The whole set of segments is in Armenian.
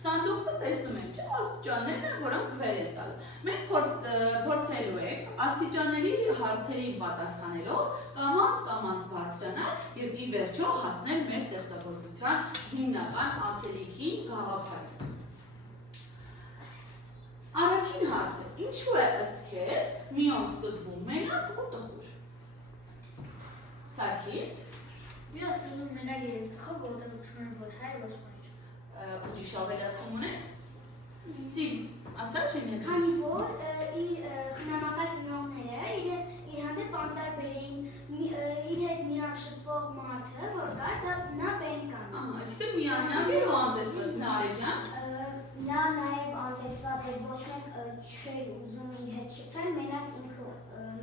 Սանդուղքը տեսնում ենք, չէ՞, աստիճաններն են, որոնք վեր են տալու։ Մենք փորձելու ենք աստիճանների հարցերին պատասխանելով կամաց բարձրանալ եւ ի վերջո հասնել մեր ստեղծագործության հիմնական ասելիքին գաղափարին։ Առաջին հարցը. ինչու է ըստ քեզ միոն սկզբում մենակ ու տխուր։ Սարգիս։ Միոն սկզբում մենակ է տխուր, որտեղ չունեն ոչ հայ, ոչ մայր։ Ուրիշ ավելացում ունեք։ Սիլ, ասա չեն։ Քանի որ իր խնամակալ ծնողները իր հանդեպ անտարբեր էին, իր հետ միակ շփվող մարդը, որ կար, նա բենկան։ Այսինքն միանավ է հանդեսված Նարեջան։ Նա նաև անտեսված էր, ոչ մեկ չէր ուզում իր հետ շփվել, մենակ ինքը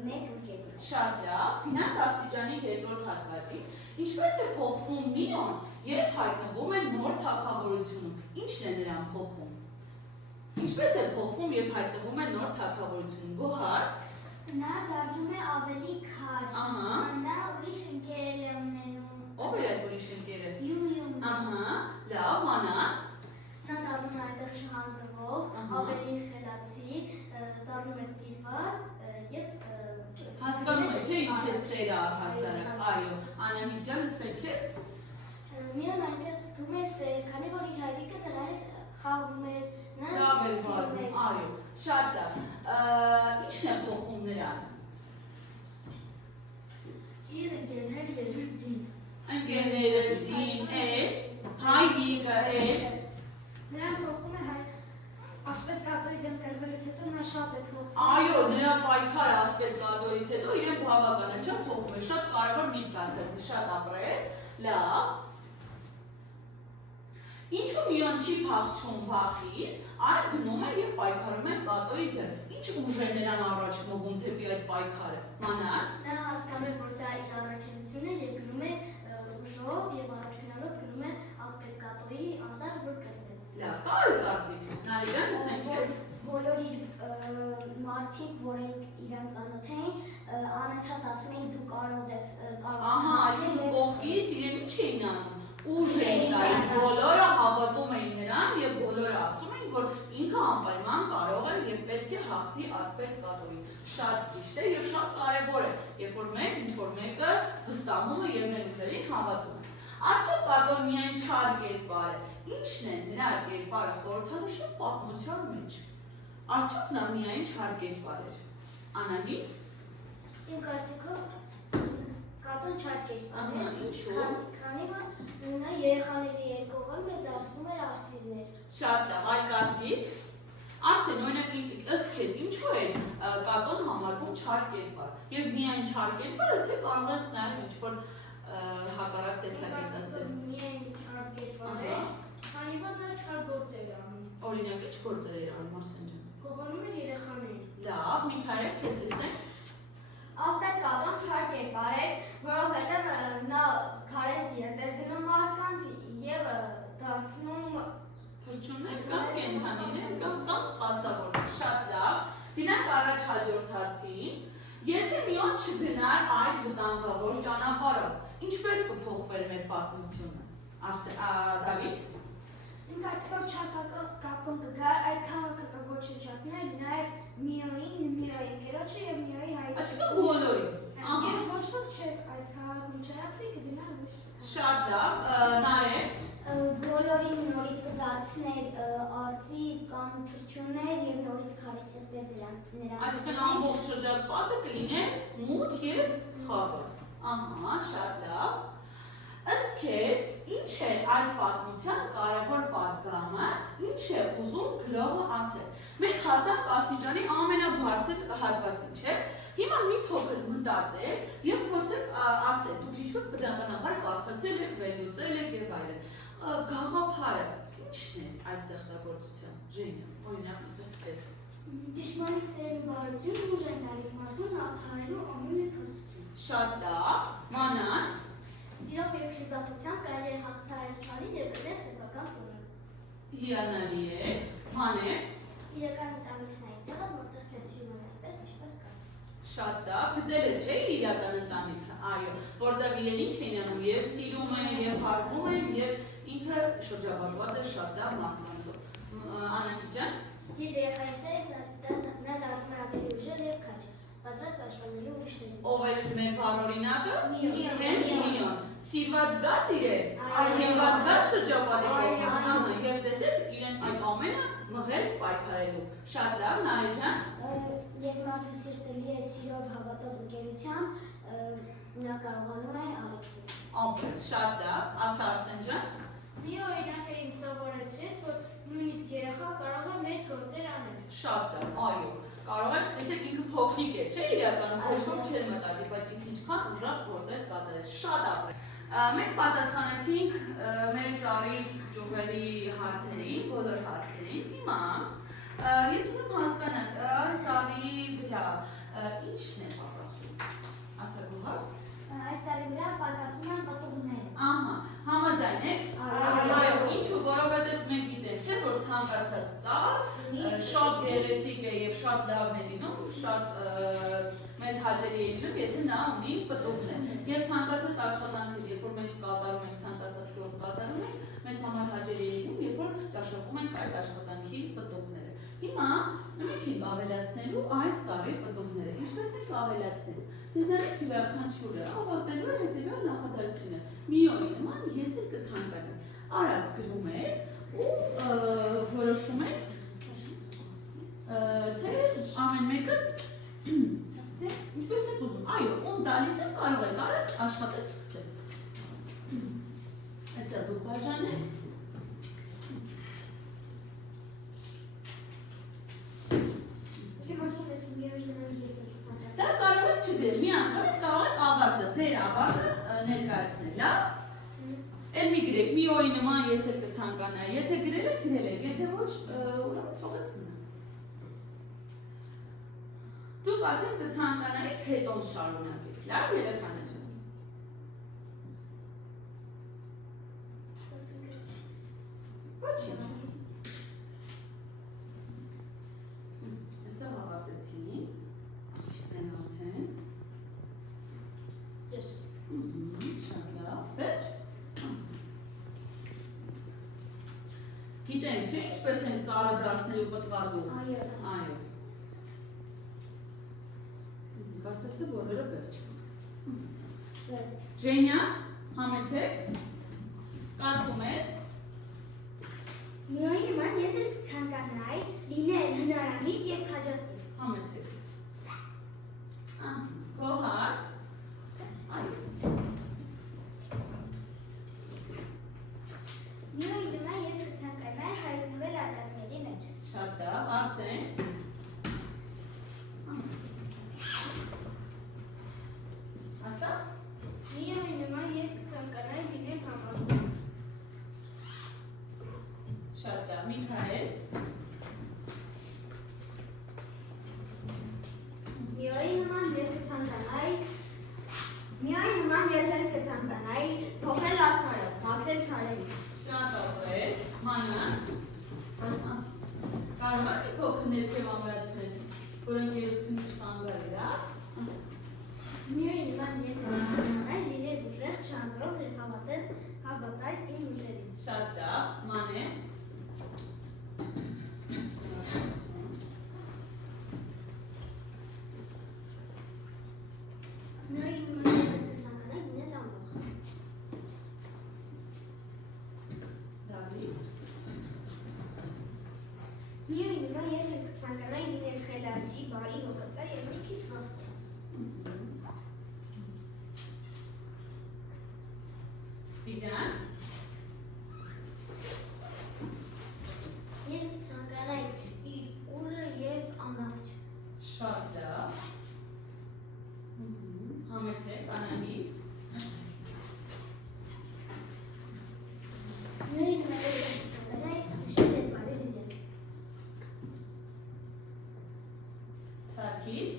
մեկ ընկերն էր։ Շատ լավ, գնանք աստիճանի երկրորդ հատվածին։ Ինչպես է փոխվում միոն, երբ հայտնվում է նոր թագավորությունում։ Ինչն է նրան փոխում։ Ինչպես է փոխվում, երբ հայտնվում է նոր թագավորությունում։ Գոհար։ Նա դառնում է ավելի քար։ Նա ուրիշ ընկերել է ունենում։ Ով է այդ ուրիշ ընկերը։ Յումիում։ Լավ, Մանան։ Նա դառնում է այդտեղ չհանդվող, ավելի խելացի, դառնում է սիրված եւ Հասկանում է, չէ՞, ինչ է սերը առհասարակ։ Այո, Անահիտ ջան, լսենք քեզ։ Միոն այնտեղ զգում է սեր, քանի որ իր հայրիկը նրա հետ խաղում էր, Լավ էր վարվում, այո, շատ լավ։ Ի՞նչն է փոխում նրան։ իր ընկերները եւ իր ձին։ Ընկերները, ձին, հայրիկը, Նրան փոխում է ասպետ կատոյի դեմ կրվելուց հետո նա շատ է փոխվում։ Այո, նրա պայքարը ասպետ կատոյից հետո իրեն բավականաչափ փոխում է, շատ կարևոր միտք ասացի, շատ ապրես, լավ։ Ինչու միոն չի փախչում վախից, այլ գնում է եւ պայքարում է կատոյի դեմ։ Ինչ ուժ է նրան առաջ մղում դեպի այդ պայքարը։ Մանան։ Նա հասկանում է, որ դա իր առաքելությունն է եւ գնում է ուժով եւ առաջինալով գնում է ասպետ կատոյի անտառ որ կրվել։ Լավ, կարո՞ղ կարծիք։ Նարեջան, լսենք քեզ։ Բոլոր իր մարդիկ, որ իրան ծանոթ էին, անընդհատ ասում էին դու կարող ես այսինքն կողքից իրեն ինչ էին անում։ Ուժ էին տալիս, բոլորը հավատում էին նրան եւ բոլորը ասում էին, որ ինքը անպայման կարող է եւ պետք է հաղթի ասպետ կատոյին։ Շատ ճիշտ է եւ շատ կարեւոր է, երբ որ մենք ինչ-որ մեկը վստահում է եւ մեր ուժերին հավատում է։ Արդյոք կատոն միայն չար կերպար է։ Ինչն է նրա կերպարը խորհրդանշում պատմության մեջ։ Արդյոք նա միայն չար կերպար էր։ Անահիտ։ Իմ կարծիքով կատոն չար կերպար է։ Ինչու՞։ Քանի որ նա երեխաների երկողում է դարձնում էր արծիվներ։ Շատ լավ, այլ կարծիք։ Արսեն, օրինակ ըստ քեզ ինչու է կատոն համարվում չար կերպար։ Եվ միայն չար կերպարը թե կարող ենք նաև ինչ-որ հակառակ տեսակետ ասել։ Միայն չար կերպար է, քանի որ նա չար գործեր է անում։ Օրինակ ինչ գործեր էր անում Արսեն ջան։ Գողանում էր երեխաներին։ Լավ, Միքայել, քեզ լսենք։ Ասպետ կատոն չար կերպար էր, որովհետև նա քարես ետ էր դնում մարդկանց եւ դարձնում Թռչուններ կամ կենդանիներ կամ սպասավորներ, շատ լավ։ Գնանք առաջ հաջորդ հարցին։ Եթե միոն չգնար այդ վտանգավոր ճանապարհով, ինչպես կփոխվեր մեր պատմությունը։ Դավիթ։ Իմ կարծիքով չար կատոն կգար այդ քաղաքը կոչնչացներ նաև միոյին, միոյի ընկերոջը եւ միոյի հայրիկը։ Այսինքն բոլորին։ Եվ ոչ ոք չէր այդ քաղաքում չարապրի կգնար ոչ։ Շատ լավ, Նարեկ։ Բոլորին նորից կդարձներ արծիվ կամ թռչուններ եւ նորից քարի սրտեր նրանց։ Այսինքն ամբողջ շրջապատը կլիներ մութ եւ խավը։ Շատ լավ։ Ըստ քեզ, ինչ է այս պատմության կարևոր պատգամը, ինչ է ուզում գրողը ասել։ Մենք հասանք աստիճանի ամենաբարձր հատվածին, չէ՞։ Հիմա մի փոքր մտածեք եւ փորձեք ասել, դուք իհարկե բնականաբար կարդացել եք, վերլուծել եք եւ այլն։ Գաղափարը ի՞նչն է այս ստեղծագործության։ Ժենիա, օրինակ ըստ քեզ։ Ճշմարիտ սերն ու բարություն ուժ են տալիս մարդուն հաղթահարելու ամեն մի փորձություն։ Շատ լավ, Մանան։ Սիրով եւ խիզախությամբ կարելի է հաղթահարել չարին եւ գտնել սեփական տունը։ Հիանալի է, Մանե։ Իրական ընտանիքն է այնտեղ, որտեղ քեզ սիրում են այնպես, ինչպես կա։ Շատ լավ, գտել է, չէ՞ իրական ընտանիքը, այո, որտեղ իրեն ինչ են անում, եւ սիրում են, եւ հարգում են, եւ ինքը շրջապատված է շատ լավ մարդկանցով։ Անահիտ ջան։ Երբ երեխայիս է, նա դառնում է ավելի ուժեղ եւ քաջ, պատրաստ պաշտպանելու ուրիշներին։ Ով է մեր վառօրինակը։ Միոն։ Հենց Միոն։ Սիրված գա՞ց իրեն։ Սիրված գա՞ց շրջապատի կողմը։ Եվ տեսեք, իրեն այդ ամենը մղեց պայքարելու։ Շատ լավ, Նարեկ ջան։ Երբ մարդու սիրտը լի է սիրով հավատով ընկերությամբ, նա կարողանում է առիթել։ Ամենից շատ լավ, ասա Արսեն ջան։ Մի օրինակ է ինձ սովորեցրեց, որ նույնիսկ երեխա կարող է մեծ գործեր անել։ Շատ լավ, այո։ Կարող է, տեսեք ինքը փոքրիկ է, չէ՞ իրականում ոչ ոք չէր մտածի, բայց ինքը ինչքան ուժեղ գործեր կատարեց, շատ ապրել։ Մենք պատասխանեցինք մեր ծառի ճյուղերի հարցերին, բոլոր հարցերին։ Հիմա ես ուզում հասկանալ, ծառի վրա ինչն է պակասում։ Ասա Գոհար։ Այս տարի վրա պակասում են պտուղները։ Ահա, համաձայն եք։ Այո, ինչու, որովհետև մենք գիտենք, չէ՞ որ ցանկացած ծառ շատ գեղեցիկ է եւ շատ լավն է լինում, շատ մեզ հաճելի է լինում, եթե նա ունի պտուղներ։ Եվ ցանկացած աշխատանքը, երբ որ մենք կատարում ենք ցանկացած գործ կատարում ենք, մեզ համար հաճելի է լինում, երբ որ ճաշակում ենք այդ աշխատանքի պտուղները։ Հիմա մենք ենք ավելացնելու այս ծառի պտուղները։ Ինչպես ենք ավելացնելու։ Ձեզանից յուրաքանչյուրը ավարտելու է հետևյալ նախադասությունը։ Միոյի նման ես էլ կցանկանամ։ Արագ գրում եք ու որոշում եք թե ամեն մեկը ինչպես եք ուզում։ Այո, ում տալիս եք կարող եք արագ աշխատել սկսել։ Այստեղ դուք բաժանեք։ Դա կարող եք չդել, մի անգամից կարող եք ավարտը, ձեր ավարտը ներկայացնել, լավ։ Էլ մի գրեք, միոյի նման ես էլ կցանկանայի, եթե գրել եք, եթե ոչ, ուրեմն թողեք մնա։ Դուք արդեն կցանկանայից հետո շարունակեք, լավ երեխաներ։ Ոչինչ։ Այստեղ ավարտեցին։ Աղջիկներն արդեն։ Ես։ Շատ լավ, վերջ։ Գիտենք, չէ՞, ինչպես են ծառը դարձնելու պտղատու։ Այո։ Կարծես թե բոլորը վերջ։ Ժենյա, համեցեք։ Կարդում ես։ Միոյի նման ես էլ ցանկանայի լինել հնարամիտ եւ քաջասեր։ Համեցեք։ Գոհար։ Այո։ Միոյի նման ես էլ ցանկանայի հայտնվել արկածների մեջ։ Շատ լավ, Արսեն։ Ասա։ Միոյի նման ես կցանկանայի լինել համարձակ։ Շատ լավ, Միքայել։ Միոյի նման ես էլ կցանկանայի թողել աշխարհը, մաքրել չարերի։ Շատ ողես, Մանա։ Կարող եք փոքր ներքև ամրացնել, որ ընկերությունը չխանգարի, լավ։ Միոյի նման ես էլ ցանկանայի լինել ուժեղ, չանդրող եւ հավատալ իմ ուժերին։ Շատ լավ, Մանե։ Միոյի նման ես էլ ցանկանայի լինել ամբողջ։ Դավիթ։ Միոյի նման ես էլ ցանկանայի լինել խելացի, բարի, հոգատար եւ մի քիչ վախ։ Դիդան։ Ես կցանկանայի իր ուժը եւ ամբողջ։ Շատ լավ։ Համեցեք, Անահիտ։ Միոյի նման ես էլ կցանկանայի ուժեղ եւ բարի լինել։ Սարգիս։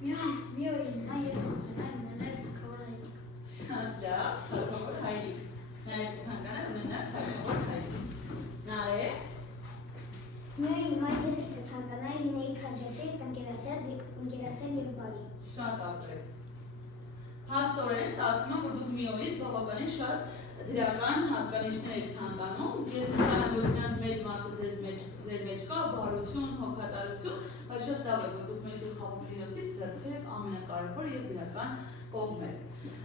Միոյի նման ես ցանկանայի լինել թակավորային։ Շատ լավ, թակավոր հայրիկ։ Նաև ցանկանալ ունենալ թակավոր հայրիկ։ Նարեկ։ Միոյի նման ես էլ կցանկանայի լինել քաջասեր, ընկերասեր եւ բարի։ Շատ ապրեք։ Փաստորեն ստացվում է, որ դուք միովից բավականին շատ դրական հատկանիշներ եք ցանկանում, ես ցանկանում որ դրանց մեծ մասը ձեր մեջ կա, բարություն, հոգատարություն, բայց շատ լավ է, որ դուք մեր գլխավոր հերոսից դարձրեք ամենակարևոր եւ դրական կողմերը։